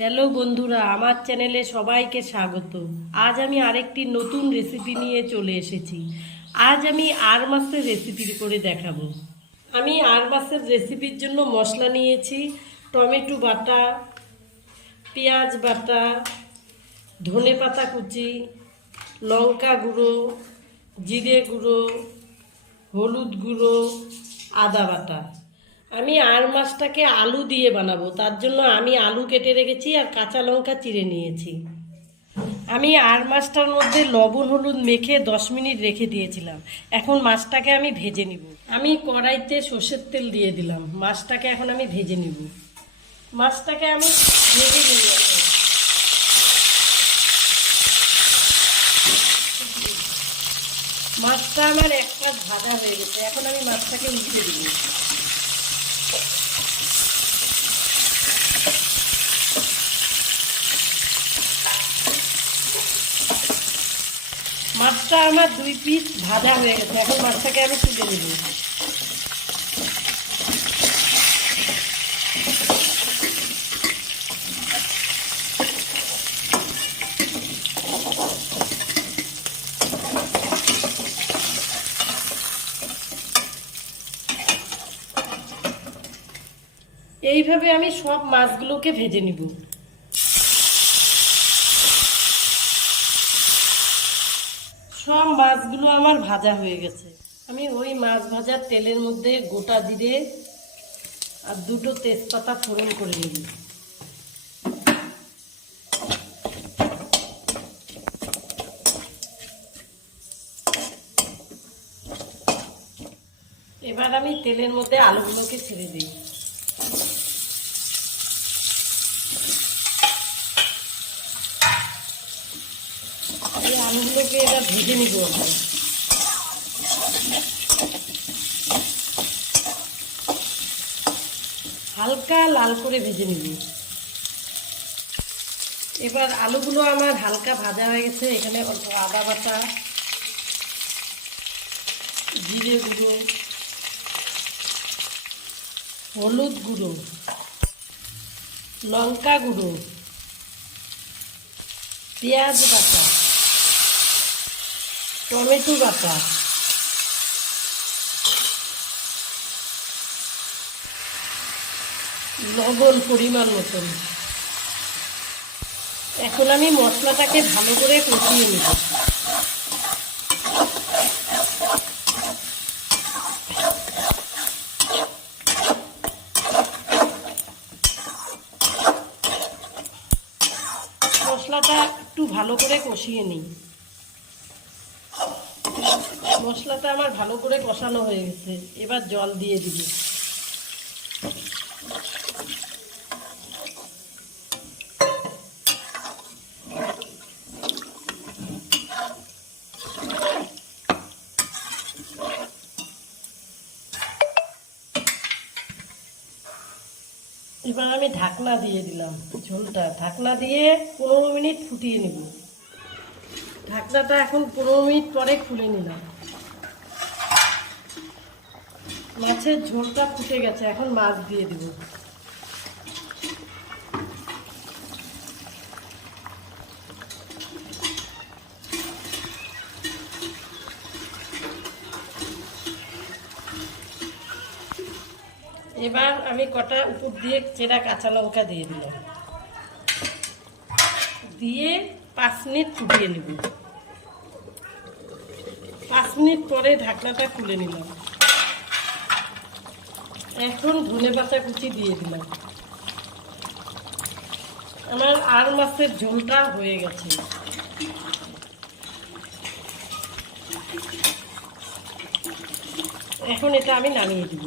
Hello বন্ধুরা, আমার চ্যানেলে সবাইকে স্বাগত। আজ আমি আরেকটি নতুন রেসিপি নিয়ে চলে এসেছি। আজ আমি আর মাছের রেসিপি করে দেখাবো। আমি আর মাছের রেসিপির জন্য মশলা নিয়েছি: টমেটো বাটা, পেঁয়াজ বাটা, ধনেপাতা কুচি, লঙ্কা গুঁড়ো, জিরে গুঁড়ো, হলুদ গুঁড়ো, আদা বাটা। আমি আর মাছটাকে আলু দিয়ে বানাবো, তার জন্য আমি আলু কেটে রেখেছি আর কাঁচা লঙ্কা চিড়ে নিয়েছি। আমি আর মাছটার মধ্যে লবণ হলুদ মেখে 10 মিনিট রেখে দিয়েছিলাম। এখন মাছটাকে আমি ভেজে নিব। আমি কড়াইতে সর্ষের তেল দিয়ে দিলাম। মাছটাকে এখন আমি ভেজে নিব। মাছটাকে আমি ভেজে নিব। মাছটা আমার এক পাশ ভাজা হয়ে গেছে। এখন আমি মাছটাকে উল্টে দিব। মাছটা আমার 2 পিস ভাজা হয়ে গেছে। এখন মাছটাকে আমি তুলে নেব। এইভাবে আমি সব মাছগুলোকে ভেজে নিব। সব মাছগুলো আমার ভাজা হয়ে গেছে। আমি ওই মাছ ভাজার তেলের মধ্যে গোটা জিরে আর 2টো তেজপাতা ফোড়ন করে নেব। এবার আমি তেলের মধ্যে আলুগুলোকে ছেড়ে দিই। এই আলুগুলোকে এবার ভেজে নিব। হালকা লাল করে ভেজে নিব। এবার আলুগুলো আমার হালকা ভাজা হয়ে গেছে। এখানে অল্প আদা বাটা, জিরে গুঁড়ো, হলুদ গুঁড়ো, লঙ্কা গুঁড়ো, পেঁয়াজ বাটা, টমেটো বাটা, লবণ পরিমাণ মতন। এখন আমি মশলাটাকে ভালো করে কষিয়ে নেব। মশলাটা একটু ভালো করে কষিয়ে নিই। মশলাটা আমার ভালো করে কষানো হয়ে গেছে। এবার জল দিয়ে দিব। এবার আমি ঢাকনা দিয়ে দিলাম। ঝোলটা ঢাকনা দিয়ে 15 মিনিট ফুটিয়ে নেব। ঢাকনাটা এখন 15 মিনিট পরে খুলে নিলাম। মাছের ঝোলটা ফুটে গেছে। এখন মাছ দিয়ে দেব। এবার আমি কটা উপর দিয়ে চেরা কাঁচা লঙ্কা দিয়ে দিলাম। দিয়ে 5 মিনিট ফুটিয়ে নেব। 5 মিনিট পরে ঢাকনাটা খুলে নিলাম। এখন ধনেপাতা কুচি দিয়ে দিলাম। আমার আর মাছের ঝোলটা হয়ে গেছে। এখন এটা আমি নামিয়ে দিব।